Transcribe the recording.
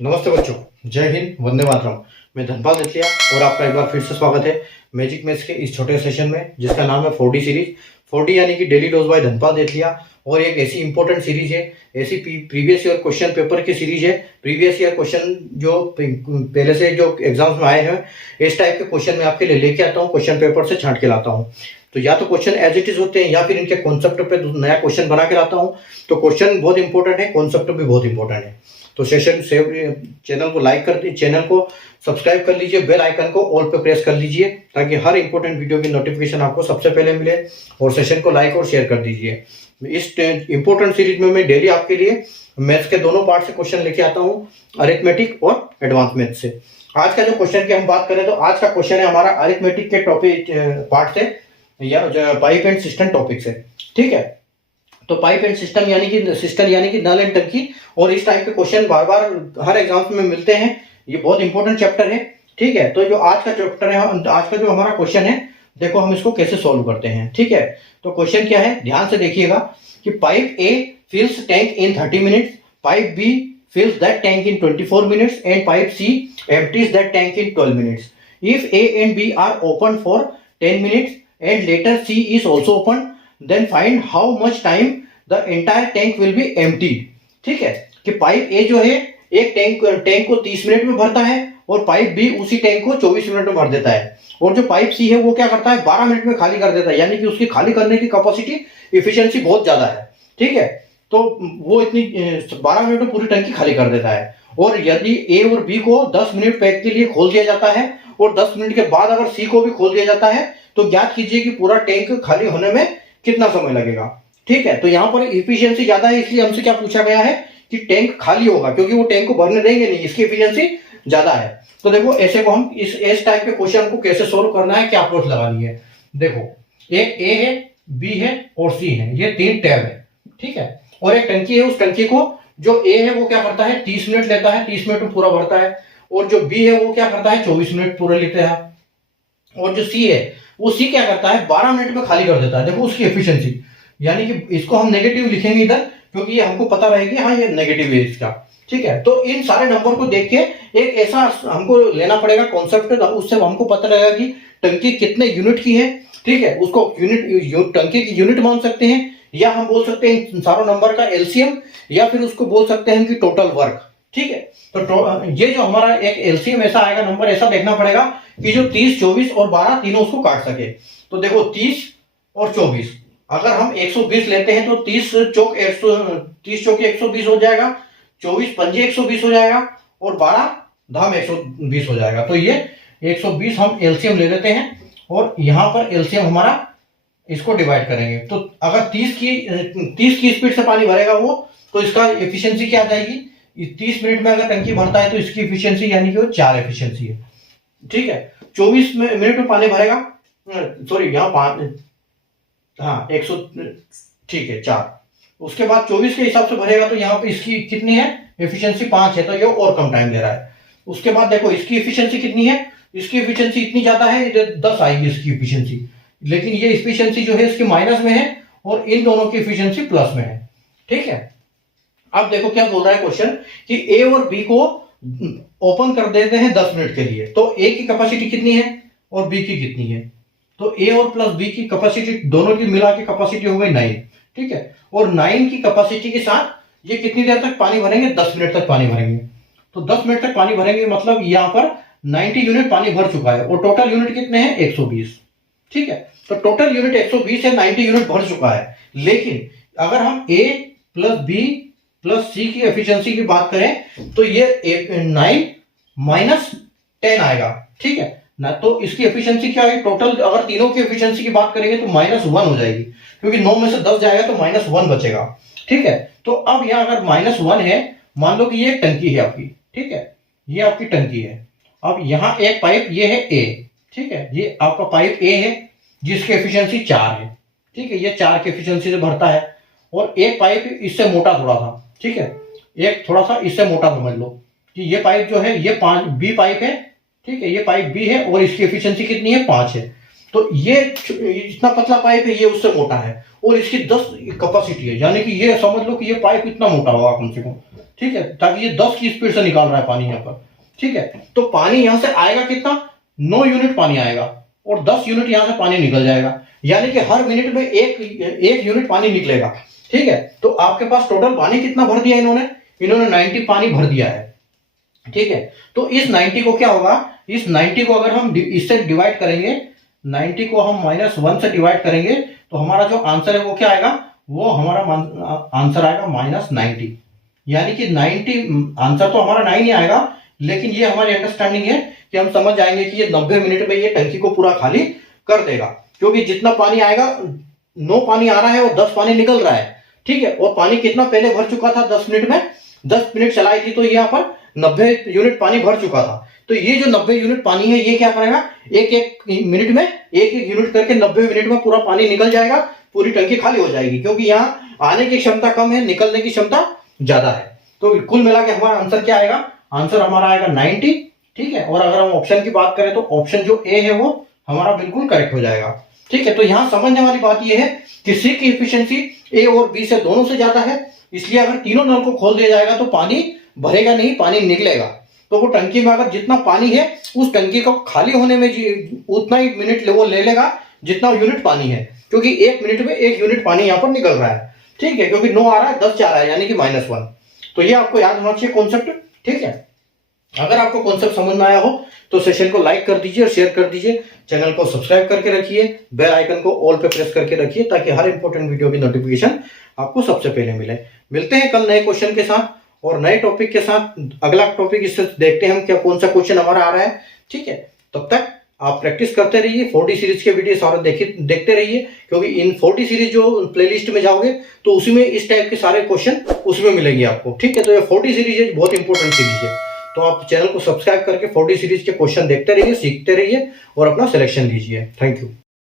नमस्ते बच्चों, जय हिंद, वंदे मातरम। मैं धनपाल देथिया और आपका एक बार फिर से स्वागत है मैजिक मैथ्स के इस छोटे सेशन में जिसका नाम है 4D सीरीज। 4D यानी कि डेली डोज बाय धनपाल देथिया। और एक ऐसी इंपॉर्टेंट सीरीज है, ऐसी प्रीवियस ईयर क्वेश्चन पेपर की सीरीज है। प्रीवियस ईयर क्वेश्चन जो पहले से जो एग्जाम्स में आए हैं, इस टाइप के क्वेश्चन मैं आपके लिए लेके आता हूँ, क्वेश्चन पेपर से छांट के लाता हूँ। तो या तो क्वेश्चन एज इट इज होते हैं या फिर इनके कॉन्सेप्ट पे नया क्वेश्चन बना के लाता हूँ। तो क्वेश्चन बहुत इंपॉर्टेंट है, कॉन्सेप्ट भी बहुत इंपॉर्टेंट है। तो सेशन सेव चैनल को लाइक कर दीजिए, चैनल को सब्सक्राइब कर लीजिए, बेल आइकन को ऑल पे प्रेस कर लीजिए ताकि हर इंपॉर्टेंट वीडियो की नोटिफिकेशन आपको सबसे पहले मिले। और सेशन को लाइक और शेयर कर दीजिए। इस इंपॉर्टेंट सीरीज में मैं डेली आपके लिए मैथ्स के दोनों पार्ट से क्वेश्चन लेके आता हूँ, अरिथमेटिक और एडवांस मैथ्स से। आज का जो क्वेश्चन की हम बात करें तो आज का क्वेश्चन है हमारा अरिथमेटिक के टॉपिक पार्ट से या पाइप एंड सिस्टम टॉपिक से। ठीक है, तो पाइप एंड सिस्टम यानी कि नल एंड टंकी। और इस टाइप के क्वेश्चन बार बार हर एग्जाम्स में मिलते हैं। ये बहुत इंपॉर्टेंट चैप्टर है। ठीक है, तो जो आज का चैप्टर है, आज का जो हमारा क्वेश्चन है, देखो हम इसको कैसे सॉल्व करते हैं। ठीक है, तो क्वेश्चन क्या है, ध्यान से देखिएगा कि pipe A fills tank in 30 minutes, pipe B fills that tank in 24 minutes and pipe C empties that tank in 12 minutes. If A and B are open for 10 minutes and later C is also open, then find how much time the entire tank will be emptied. ठीक है, कि pipe A जो है एक tank को 30 minute में भरता है और पाइप B उसी टैंक को 24 मिनट में भर देता है। और जो पाइप C है वो क्या करता है, 12 मिनट में खाली कर देता है, यानी कि उसकी खाली करने की कैपेसिटी इफिशियंसी बहुत ज्यादा है। ठीक है, तो वो इतनी 12 मिनट में पूरी टंकी खाली कर देता है। और यदि ए और बी को 10 मिनट पैक के लिए खोल दिया जाता है और 10 मिनट के बाद अगर सी को भी खोल दिया जाता है तो ज्ञात कीजिए कि पूरा टैंक खाली होने में कितना समय लगेगा। ठीक है, तो यहाँ पर इफिशियंसी ज्यादा है, इसलिए हमसे क्या पूछा गया है कि टैंक खाली होगा, क्योंकि वो टैंक को भरने देंगे नहीं, इसकी इफिशियंसी ज्यादा है। तो देखो ऐसे को हम इस टाइप के क्वेश्चन को कैसे सोल्व करना है, क्या अप्रोच लगानी है। देखो एक ए है, बी है और सी है, ये 3 टैब है। ठीक है, और एक टंकी है, उस टंकी को जो ए है वो क्या करता है 30 मिनट लेता है, 30 मिनट में पूरा भरता है। और जो बी है वो क्या करता है 24 मिनट पूरा लेता है। और जो सी है वो सी क्या करता है 12 मिनट में खाली कर देता है। देखो उसकी एफिशिएंसी, यानी कि इसको हम नेगेटिव लिखेंगे इधर, क्योंकि ये हमको पता रहेगी हाँ ये नेगेटिव है इसका। ठीक है, तो इन सारे नंबर को देख के एक ऐसा हमको लेना पड़ेगा कॉन्सेप्ट, उससे हमको पता लगेगा कि टंकी कितने यूनिट की है। ठीक है, उसको टंकी की यूनिट मान सकते हैं, या हम बोल सकते हैं इन सारों नंबर का एलसीएम, या फिर उसको बोल सकते हैं कि टोटल वर्क। ठीक है, तो ये जो हमारा एक एलसीएम ऐसा आएगा, नंबर ऐसा देखना पड़ेगा कि जो 30, 24 और 12 तीनों उसको काट सके। तो देखो 30 और 24 अगर हम 120 लेते हैं तो 30 चौक 120 हो जाएगा, 24 पंजे 120 हो जाएगा और 12 धाम 120 हो जाएगा। तो ये 120 हम एलसीएम ले लेते हैं और यहां पर एलसीएम हमारा इसको डिवाइड करेंगे। तो अगर 30 की स्पीड से पानी भरेगा वो, तो इसका एफिशिएंसी क्या आ जाएगी, 30 मिनट में अगर टंकी भरता है तो इसकी एफिशिएंसी यानी कि वो 4 एफिशिएंसी है। ठीक है, 24 मिनट में पानी भरेगा, सॉरी यहाँ 5, हाँ 100, ठीक है 4। उसके बाद 24 के हिसाब से भरेगा तो यहाँ पे इसकी कितनी है एफिशिएंसी 5 है, तो ये और कम टाइम ले रहा है। उसके बाद देखो इसकी एफिशिएंसी कितनी है, इसकी एफिशिएंसी इतनी ज्यादा है, 10 आएगी इसकी एफिशिएंसी, लेकिन ये एफिशिएंसी जो है इसकी माइनस में है और इन दोनों की एफिशिएंसी प्लस में है। ठीक है, अब देखो क्या बोल रहा है क्वेश्चन कि ए और बी को ओपन कर देते हैं 10 मिनट के लिए। तो ए की कैपेसिटी कितनी है और बी की कितनी है, तो ए और प्लस बी की कैपेसिटी दोनों की मिला के कैपेसिटी हो गई 9। ठीक है, और 9 की कैपेसिटी के साथ ये कितनी देर तक पानी भरेंगे, 10 मिनट तक पानी भरेंगे। तो 10 मिनट तक पानी भरेंगे मतलब यहाँ पर 90 यूनिट पानी भर चुका है और टोटल यूनिट कितने हैं 120। ठीक है, तो टोटल यूनिट 120 है, 90 यूनिट भर चुका है। लेकिन अगर हम ए प्लस बी प्लस सी की एफिशिएंसी की बात करें तो ये 9 माइनस 10 आएगा। ठीक है ना, तो इसकी एफिशिएंसी क्या है टोटल, अगर तीनों की एफिशिएंसी की बात करेंगे तो -1 हो जाएगी, क्योंकि 9 में से 10 जाएगा तो -1 बचेगा। ठीक है, तो अब यहाँ अगर -1 है, मान लो कि ये टंकी है आपकी। ठीक है, ये आपकी टंकी है। अब यहाँ एक पाइप ये है ए। ठीक है, ये आपका पाइप ए है जिसकी एफिशिएंसी 4 है। ठीक है, ये 4 की एफिशिएंसी से भरता है। और एक पाइप इससे मोटा थोड़ा सा, ठीक है, एक थोड़ा सा इससे मोटा समझ लो कि ये पाइप जो है ये 5 बी पाइप है। ठीक है, ये पाइप बी है और इसकी एफिशिएंसी कितनी है 5 है। तो ये इतना पतला पाइप है, ये उससे मोटा है और इसकी 10 कैपेसिटी है, यानी कि ये समझ लो कि ये पाइप इतना मोटा होगा कम से कम। ठीक है, ताकि ये 10 की स्पीड से निकाल रहा है पानी यहाँ पर। ठीक है, तो पानी यहां से आएगा कितना, 9 यूनिट पानी आएगा और 10 यूनिट यहां से पानी निकल जाएगा, यानी कि हर मिनट में एक यूनिट पानी निकलेगा। ठीक है, तो आपके पास टोटल पानी कितना भर दिया इन्होंने 90 पानी भर दिया है। ठीक है, तो इस 90 को क्या होगा, इस 90 को अगर हम इससे डिवाइड करेंगे, 90 को हम -1 से डिवाइड करेंगे तो हमारा जो आंसर है वो क्या आएगा, वो हमारा आंसर आएगा -90, यानी कि 90 आंसर तो हमारा 9 ही आएगा, लेकिन ये हमारी अंडरस्टैंडिंग है कि हम समझ जाएंगे कि ये 90 मिनट में ये टंकी को पूरा खाली कर देगा, क्योंकि जितना पानी आएगा 9 पानी आ रहा है और 10 पानी निकल रहा है। ठीक है, और पानी कितना पहले भर चुका था 10 मिनट में, 10 मिनट चलाई थी तो यहाँ पर 90 यूनिट पानी भर चुका था। तो ये जो 90 यूनिट पानी है ये क्या करेगा, एक एक मिनट में एक यूनिट करके 90 मिनट में पूरा पानी निकल जाएगा, पूरी टंकी खाली हो जाएगी, क्योंकि यहाँ आने की क्षमता कम है, निकलने की क्षमता ज्यादा है। तो कुल मिला के हमारा आंसर क्या आएगा, आंसर हमारा आएगा 90। ठीक है, और अगर हम ऑप्शन की बात करें तो ऑप्शन जो ए है वो हमारा बिल्कुल करेक्ट हो जाएगा। ठीक है, तो यहां समझने वाली बात यह है कि सी की एफिशिएंसी ए और बी से दोनों से ज्यादा है, इसलिए अगर तीनों नल को खोल दिया जाएगा तो पानी भरेगा नहीं, पानी निकलेगा। तो वो टंकी में अगर जितना पानी है उस टंकी को खाली होने में उतना ही मिनट वो ले लेगा जितना यूनिट पानी है, क्योंकि एक मिनट में एक यूनिट पानी यहाँ पर निकल रहा है। ठीक है, क्योंकि 9 आ रहा है 10 जा रहा है, यानी कि -1। तो ये आपको याद होना चाहिए कॉन्सेप्ट। ठीक है, अगर आपको कॉन्सेप्ट समझ में आया हो तो सेशन को लाइक कर दीजिए और शेयर कर दीजिए, चैनल को सब्सक्राइब करके रखिए, बेल आइकन को ऑल पे प्रेस करके रखिए, ताकि हर इंपॉर्टेंट वीडियो की नोटिफिकेशन आपको सबसे पहले मिले। मिलते हैं कल नए क्वेश्चन के साथ और नए टॉपिक के साथ। अगला टॉपिक इससे देखते हैं हम क्या कौन सा क्वेश्चन हमारा आ रहा है। ठीक है, तब तक आप प्रैक्टिस करते रहिए, 4D सीरीज के वीडियो सारे देखते रहिए, क्योंकि इन 4D सीरीज जो प्लेलिस्ट में जाओगे तो उसी में इस टाइप के सारे क्वेश्चन उसमें मिलेंगे आपको। ठीक है, तो ये 4D सीरीज है, बहुत इंपॉर्टेंट सीरीज है, तो आप चैनल को सब्सक्राइब करके 4D सीरीज के क्वेश्चन देखते रहिए, सीखते रहिए और अपना सिलेक्शन लीजिए। Thank you.